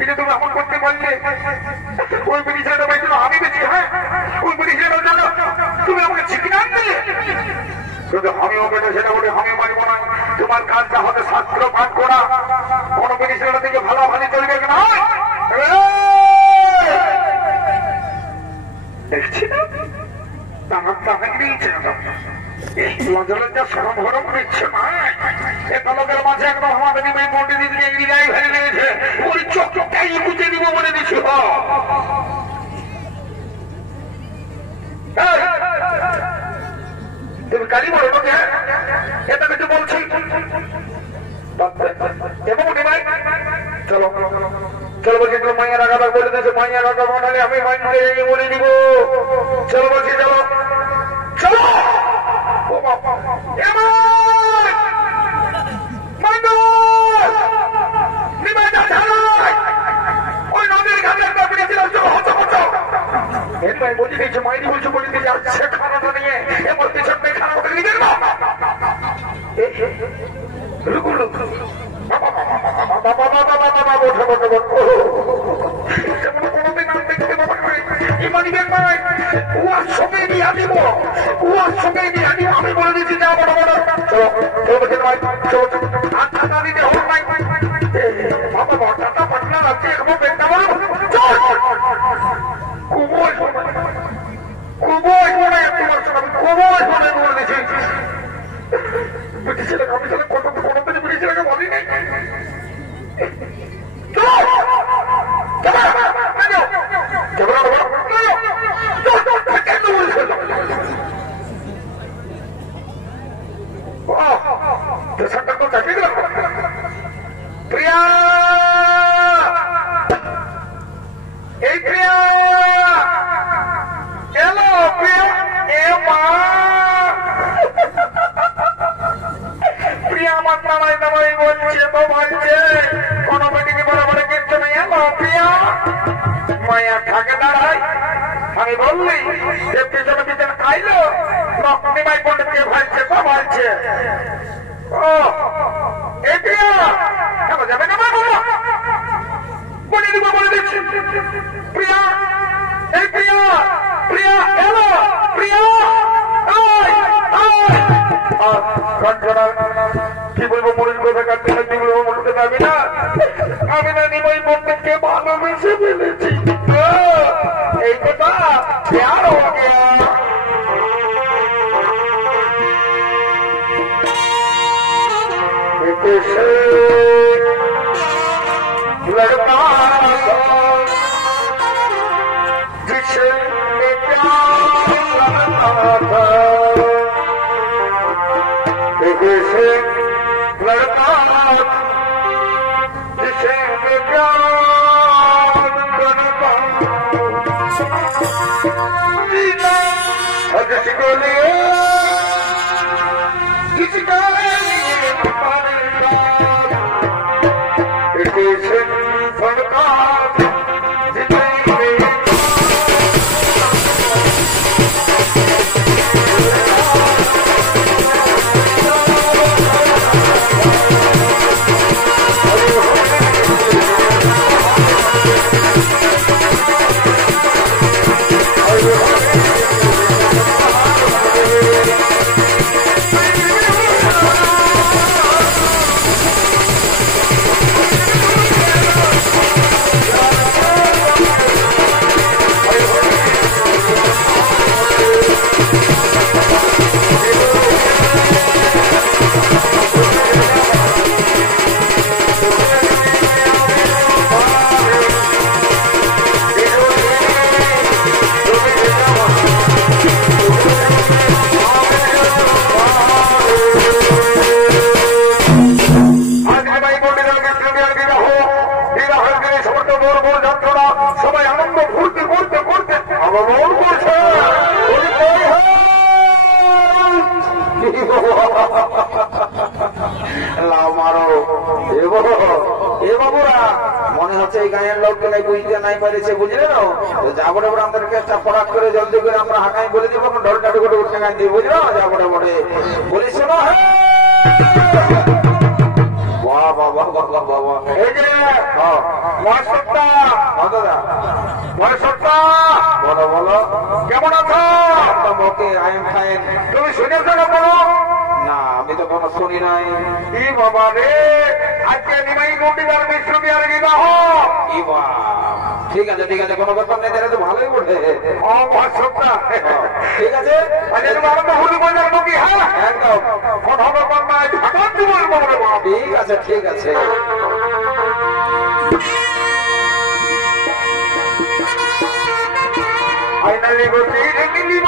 এটা তুমি এমন করতে পারলে ওই বিড়িটা বাইছিল আমি বেশি হ্যাঁ ওই বিড়িটা জন্য তুমি আমাকে চিকিৎসা দিলে কিন্তু আমিও বেঁধে সেটা বলে আমি মানব না তোমার কাজটা হবে শাস্ত্র পাঠ করা কোন বিড়িটা থেকে ভালো ভালো চলবে না দেখছি না তারা তাহাই নিয়েছে লজ্জা সরম হরম দিচ্ছে না এটা লোকের মাঝে একদম আমাদের নিমাই পন্ডিত দিদিকে এগিয়ে ফেলে নিয়েছে ওই চোখটাই বুঝে দিব বলে দিচ্ছি তুমি কালী বলো তোকে এটা কিছু বলছি এবং নিমাই চলো চলো বলছি তুমি মাইয়া রাখা বলে দিয়েছে মাইয়া রাখা বানালে আমি মাইনকে বলে দিব চলো বলছি চলো চলো ওই নদীর ঘাটে বলে দিয়েছে মাইনি বলছো বলে দিয়ে যাচ্ছে খানাটা নিয়ে এমন পিছন মেয়ে খানা ওকে নিয়ে আমি বলে দিচ্ছি যা বড় বড় টাটা পাটনা রাখছে খুবই মনে তোমার সঙ্গে খুবই মনে বলে দিচ্ছি ব্রিটিশের আমি তাহলে কত কোনো ব্রিটিশের বলি নেই প্রিয়া এই প্রিয়া এলো প্রিয়া এ মা প্রিয়া আমার নামাই নামাই বলছে তো ভাবছে কোন বেটিকে বরাবরে কিচ্ছু নেই এলো প্রিয়া মায়া থাকে দাঁড়াই আমি বললি যে পিছনে পিছনে খাইলো নিমাই পন্ডিতকে ভাইছে তো ভাইছে ও এই প্রিয়া কেন যাবে না বলে দিব বলে দিচ্ছি প্রিয়া এই প্রিয়া প্রিয়া এলো প্রিয়া কি বলবো মরির কথা কাটতে কি বলবো মরতে যাবি না আমি না নিমাই পন্ডিতকে ভালোবেসে ফেলেছি এই কথা প্যার হো গেয়া लड़का जिसे प्यार करता था ऐसे लड़का जिसे प्यार करता जिसको लिए जिसका মনে হচ্ছে এই গায়ের লোকগুলাই বুঝতে নাই পারেছে বুঝলে না যাবো আমাদেরকে একটা ফরাক করে জলদি করে আমরা হাঁকাই বলে দিব ঢোলটা করে উঠে গান দিয়ে বুঝলো যাবো বলে বলি শোনো বাবা বাবা বাবা এই যে মহাসত্তা দাদা মহাসত্তা বলো বলো কেমন আছো? Okay I am fine. তুমি শুনেছো না বলো? না আমি তো কোনো শুনি নাই। কি বাবা রে, আজকে নিমাই মন্দির বিষ্ণু বিহার বিবাহ। ঠিক আছে ঠিক আছে, কোনো ব্যাপার নেই, তাহলে তো ভালোই বটে। ও মহাসত্তা ঠিক আছে, তুমি আরম্ভ হলি বললাম কি? হ্যাঁ একদম কোন হবে বাংলায় ভাগবত দিব। ঠিক আছে ঠিক আছে। ফাইনালি বলছি রেখে দিব।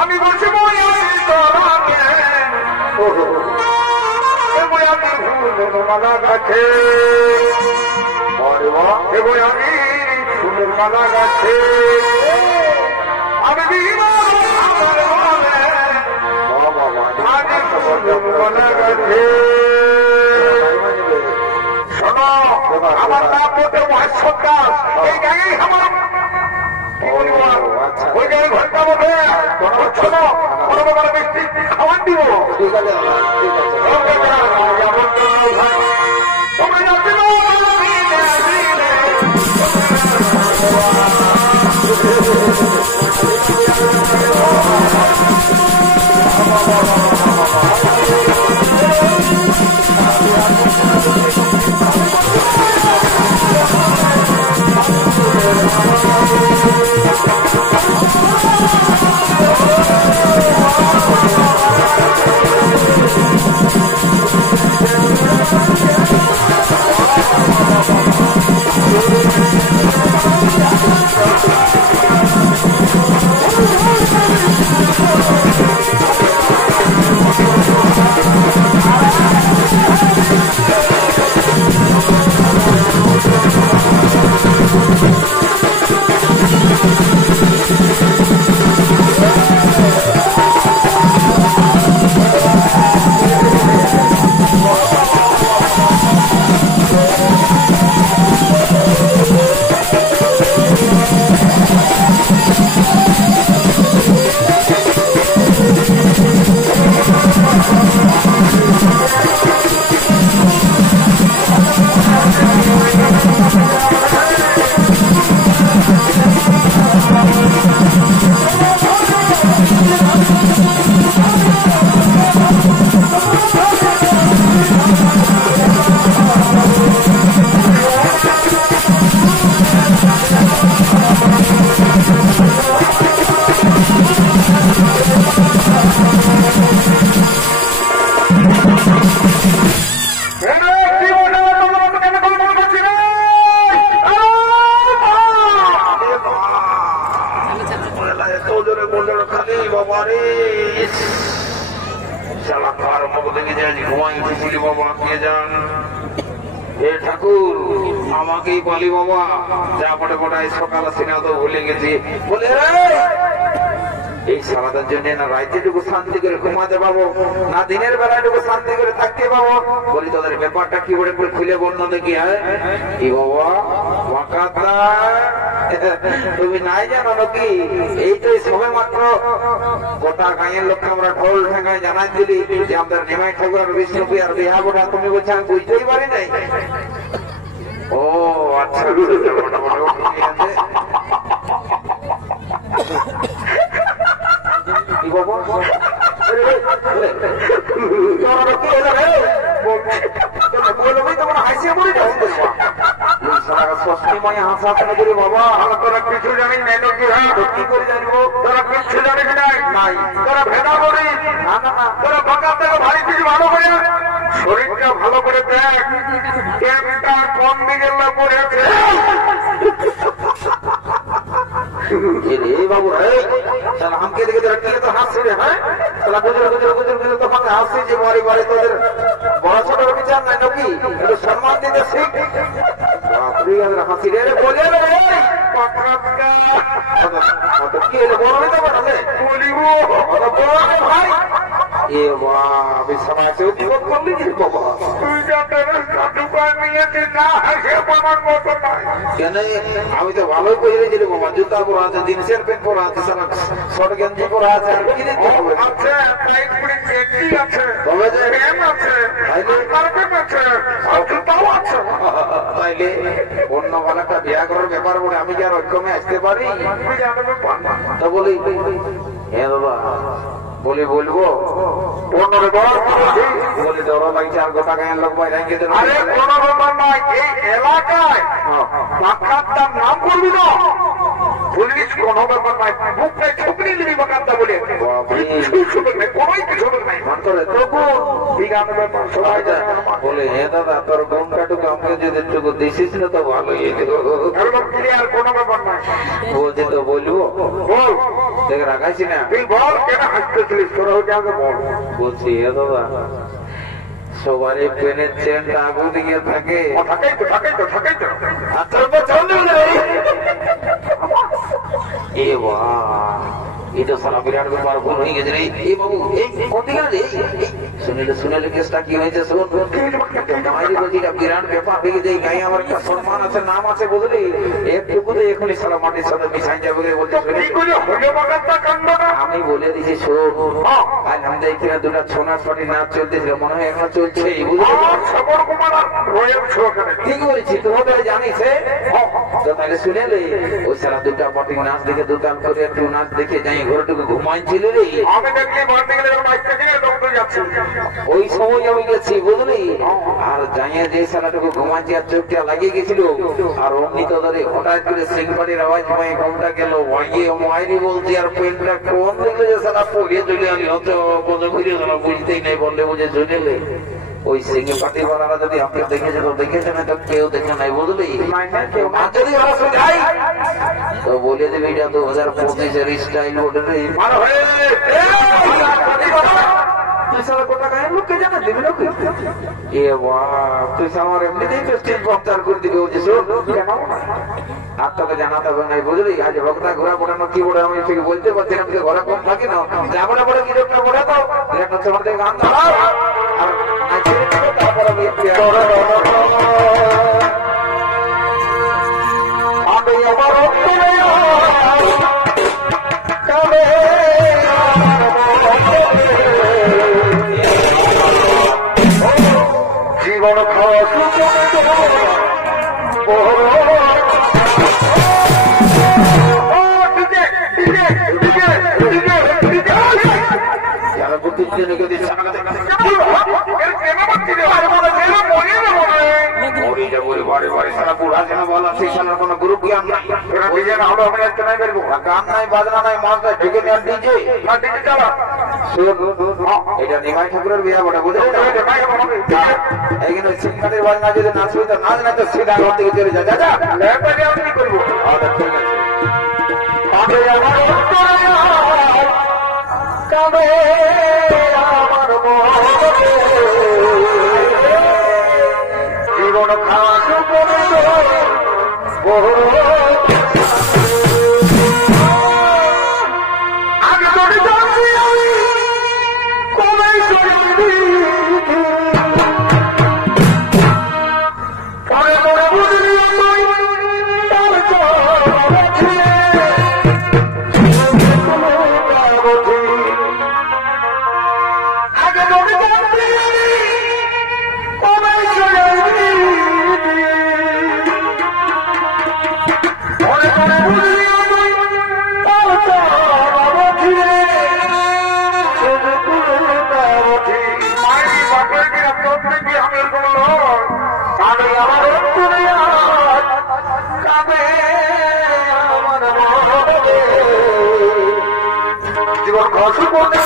আমি বলছি মালা গাছে, আমি ফুলের মালা গাছে, আমি মালা গাছে। শোনো, আমার নাম বলতে মহেশ্বর, এই গাড়ি আমার ওই গাড়ি ঘন্টা বলবে শোনো, কোনো মিষ্টি খাবার দিব। ঠিক আছে ঠিক ঠাকুর আমাকেই বলি বাবা, যা পটে পটায় সকাল সিনা তো ভুলে গেছি বলে এই সারাটার জন্য না রাইতেটুকু শান্তি করে ঘুমাতে পাবো, না দিনের বেলাটুকু শান্তি করে থাকতে পাবো। বলি তোদের ব্যাপারটা কি করে খুলে বন্য দেখি। হ্যাঁ কি বাবা মাকাতা তুমি নাই জানো নাকি? এই তো সবে মাত্র গোটা গাঁয়ের লোককে আমরা ঢোল ঠেঙ্গায় জানাই দিলি যে আমাদের নিমাই ঠাকুর আর বিষ্ণুপি আর বিহা বোটা। তুমি বলছো আমি বুঝতেই পারি নাই। ও আচ্ছা কি বাবা তোমার হাসিয়ে বলি ষষ্ঠীময় হাসা করি বাবা। তোরা কিছু জানিস নাই কি? হ্যাঁ কি করে জানবো? তোরা কিছু জানিস নাই, তোরা ভেদা করিস না, তোরা ফাঁকা থেকে ভারী কিছু ভালো করে শরীরটা ভালো করে দেখ, কেমটা কোন দিকে পড়েছে। বাবু আমাকে দেখে তো হাসছি রে। হ্যাঁ গুজর গুজর গুজর গুজর তখন হাসছি যে বাড়ি বাড়ি তোদের বড় ছোট বিচার নাই নাকি? একটু সম্মান দিতে শিখ। হাসি রে বলে কি বড় হইতে পারে বলিব ভাই এ বাবা সমাজে উদ্যোগ করলি কি বাবা তুই যাতে দোকান নিয়েছিস না সে আমার মতো নয় কেন আমি তো ভালোই বুঝেছিল বাবা জুতা পরা আছে জিন্সের প্যান্ট পরা আছে শর্ট গেঞ্জি পরা আছে আর কি দেখতে হবে আছে টাইট করে গেঞ্জি আছে তবে যে প্যান্ট আছে কার্পেট আছে আর জুতাও আছে তাইলে অন্য ভালোটা বিয়া করার ব্যাপার বলে আমি কি আর ঐক্যমে আসতে পারি তুই জানবে পারবা তো বলি হ্যাঁ বাবা বলি বলবো পনেরো বছর বলি ধরো ভাই 4 গোটা গায়ের লোক ভাই রেখে দেবো আরে কোনো ব্যাপার নয় এই এলাকায় বাকাতটার নাম করবি না পুলিশ কোনো ব্যাপার নয় বুকটায় ছুপড়ি নিবি বাকাতটা বলে কোনোই কিছু নাই বিজ্ঞান ব্যাপার সবাই বলে হ্যাঁ দাদা তোর বোনটাটুকু আমাকে যদি একটু দিছিস না তো ভালোই ক্লিয়ার কোনো ব্যাপার নয় বলছি তো বলবো বল দেখ রাখাইছি না তুই বল কেন হাসতেছিলিস তোরা ওইটা আগে বল বলছি হ্যাঁ দাদা সবারই পেনের চেনটা আগু দিকে থাকে থাকেই তো থাকেই তো থাকেই তো আর তোর পছন্দ নেই এ বাবা এটা সারা বিরাট ব্যাপার ভুল হয়ে গেছে রে এ বাবু এই কোনদিকে রে শুনেলে কেসটা কি হয়েছে শোন মাইরি বলছি এটা বিরাট ব্যাপার হয়ে গেছে গায়ে আমার একটা সম্মান আছে নাম আছে বুঝলি একটুকু তো এখনই সারা মাটির সাথে মিশাই যাবে বলছে আমি বলে দিছি শোন আজ আমাদের এখানে দুটা ছোনা ছটি নাচ চলতেছিল মনে হয় এখনো চলছে বুঝলি ঠিক বলেছি তোমাদের জানিস তো তাহলে শুনেলে ওই সারা দুটা পটি নাচ দেখে দোকান করে একটু নাচ দেখে যাই ঘরটুকু ঘুমাইছিল রে আমি দেখলি ওই সময় আমি গেছি বুঝলি আর যাইয়া যে সারাটুকু ঘুমাইছি আর চোখটা লাগিয়ে গেছিল আর অমনি তো ধরে হঠাৎ করে সিংবাড়ির আওয়াজ পাই ঘুমটা গেল ভাইয়ে মাইরি বলছি আর পেনটা কোন দেখলে যে সারা পড়িয়ে চলে আলি হতে বুঝতেই নাই বললে বুঝে শুনেলে ওই সিংহ পাটি বানারা যদি আপনি দেখেছে তো দেখেছে না তো কেউ দেখে নাই বুঝলি যদি ওরা শুধাই তো বলে দেবে এটা 2025-এর স্টাইল ওটা তুই সারা গোটা গায়ের লোককে জানা দিবি লোক এ তুই আমার এমনিতেই স্টেজ বক্তার করে দিবি বলছিস আর তোকে জানাতে হবে নাই বুঝলি আজ বক্তা ঘোরা পড়ানো কি বলে আমি ঠিক বলতে পারছি না ঘোরা কম থাকি না যেমন পরে কি লোকটা পড়ে তো একটা তোমার থেকে গান ধরাও আর তারপরে আমি আমার জীবন কোন গ্রুপ জ্ঞান নাই গান নাই বাজনা নাই মাথা ঢেকে নেওয়ার ডিজে এটা নিমাই ঠাকুরের বিয়া বটে বুঝলি এইখানে সিংহাটের বাজনা যদি নাচবি তো নাচ না তো সিধা ঘর থেকে চলে যা যা কি করবো ঠিক আছে জীবন খাওয়া আমি তোকে জানছি আমি কবে পরে পরে বুঝলি আগে তোকে জানছি কবে জীবন ঘষু করতে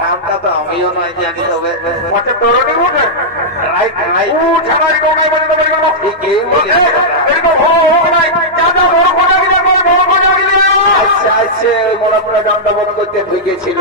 নামটা তো আমিও নয় জানি, তবে তরণী উঠে রাইট রাইট আচ্ছা আচ্ছা মোলাপুরা ডান্ডা বন্ধ করতে ঢুকেছিল।